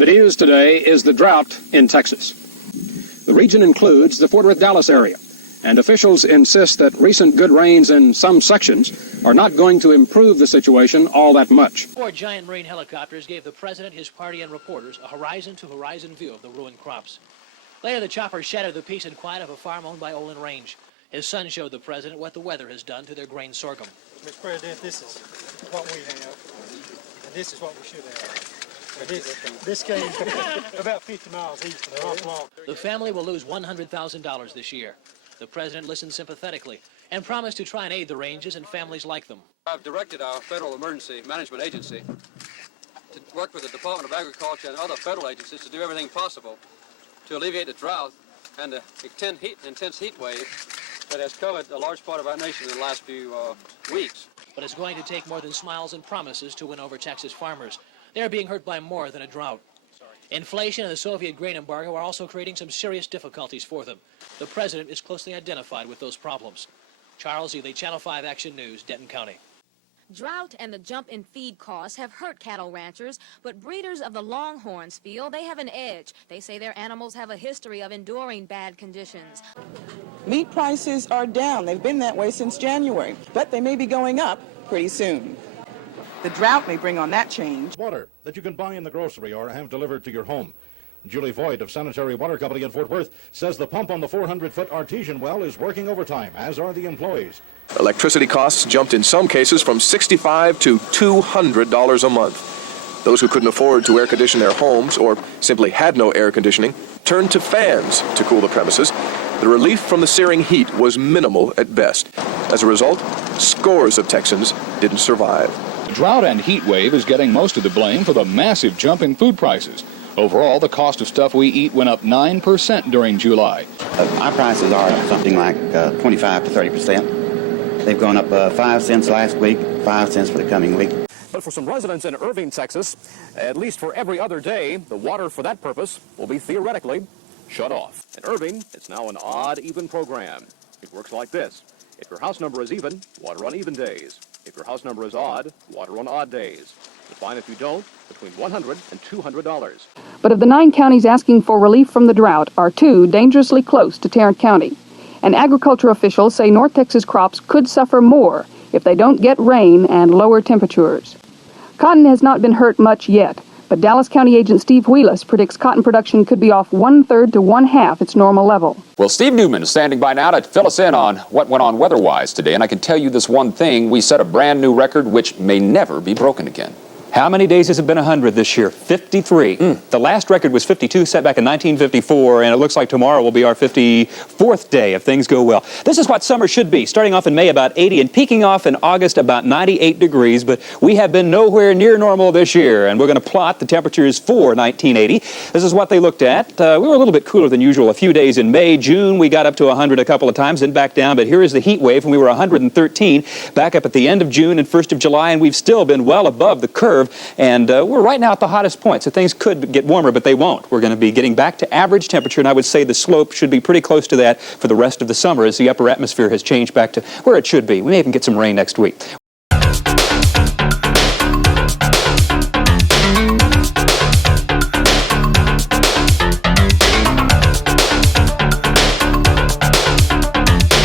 The news today is the drought in Texas. The region includes the Fort Worth, Dallas area, and officials insist that recent good rains in some sections are not going to improve the situation all that much. 4 giant marine helicopters gave the president, his party, and reporters a horizon-to-horizon view of the ruined crops. Later, the choppers shattered the peace and quiet of a farm owned by Olin Range. His son showed the president what the weather has done to their grain sorghum. Mr. President, this is what we have, and this is what we should have. This came about 50 miles east of Rock Walk. The family will lose $100,000 this year. The president listened sympathetically and promised to try and aid the ranges and families like them. I've directed our Federal Emergency Management Agency to work with the Department of Agriculture and other federal agencies to do everything possible to alleviate the drought and the intense heat wave that has covered a large part of our nation in the last few weeks. But it's going to take more than smiles and promises to win over Texas farmers. They're being hurt by more than a drought. Inflation and the Soviet grain embargo are also creating some serious difficulties for them. The president is closely identified with those problems. Charles Ely, Channel 5 Action News, Denton County. Drought and the jump in feed costs have hurt cattle ranchers, but breeders of the Longhorns feel they have an edge. They say their animals have a history of enduring bad conditions. Meat prices are down. They've been that way since January, but they may be going up pretty soon. The drought may bring on that change. Water that you can buy in the grocery or have delivered to your home. Julie Voigt of Sanitary Water Company in Fort Worth says the pump on the 400-foot artesian well is working overtime, as are the employees. Electricity costs jumped in some cases from $65 to $200 a month. Those who couldn't afford to air condition their homes or simply had no air conditioning turned to fans to cool the premises. The relief from the searing heat was minimal at best. As a result, scores of Texans didn't survive. Drought and heat wave is getting most of the blame for the massive jump in food prices. Overall, the cost of stuff we eat went up 9% during July. Our prices are something like 25 to 30%. They've gone up 5 cents last week, 5 cents for the coming week. But for some residents in Irving, Texas, at least for every other day, the water for that purpose will be theoretically shut off. In Irving, it's now an odd-even program. It works like this. If your house number is even, water on even days. If your house number is odd, water on odd days. The fine if you don't, between $100 and $200. But of the 9 counties asking for relief from the drought are 2 dangerously close to Tarrant County. And agriculture officials say North Texas crops could suffer more if they don't get rain and lower temperatures. Cotton has not been hurt much yet, but Dallas County agent Steve Wheelis predicts cotton production could be off 1/3 to 1/2 its normal level. Well, Steve Newman is standing by now to fill us in on what went on weather-wise today, and I can tell you this one thing: we set a brand new record which may never be broken again. How many days has it been 100 this year? 53. The last record was 52, set back in 1954, and it looks like tomorrow will be our 54th day if things go well. This is what summer should be, starting off in May about 80 and peaking off in August about 98 degrees, but we have been nowhere near normal this year, and we're going to plot the temperatures for 1980. This is what they looked at. We were a little bit cooler than usual a few days in May. June, we got up to 100 a couple of times, then back down, but here is the heat wave, and we were 113 back up at the end of June and 1st of July, and we've still been well above the curve. And we're right now at the hottest point, so things could get warmer, but they won't. We're going to be getting back to average temperature, and I would say the slope should be pretty close to that for the rest of the summer as the upper atmosphere has changed back to where it should be. We may even get some rain next week.